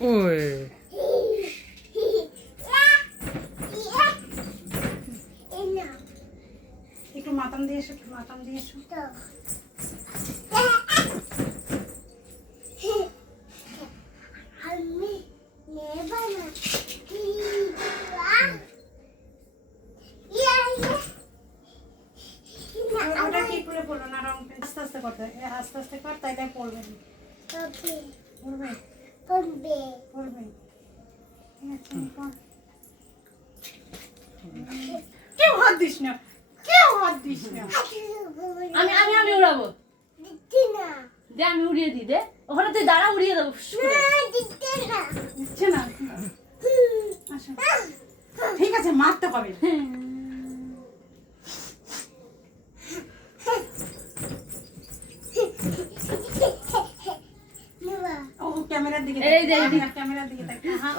ওই একটু মাতাম দিয়ে এসো, একটু মাতাম দিয়ে এসো। ওটা কি করে পড়লো না, রং আস্তে আস্তে করতে, আস্তে আস্তে কর, তাইলে পড়বে। পড়বে পড়বে, ঠিক আছে, কর। কেউ হাত দিস না, কেউ হাত দিস না। আমি আমি আমি উড়াবো দে, আমি উড়িয়ে দিই দে, ওখানে তুই দাঁড়া, উড়িয়ে দেবো। দিচ্ছে না, আসো। ঠিক আছে, মারতে হবে। ও ক্যামেরার দিকে, এই দেখ, ক্যামেরার দিকে দেখ। হ্যাঁ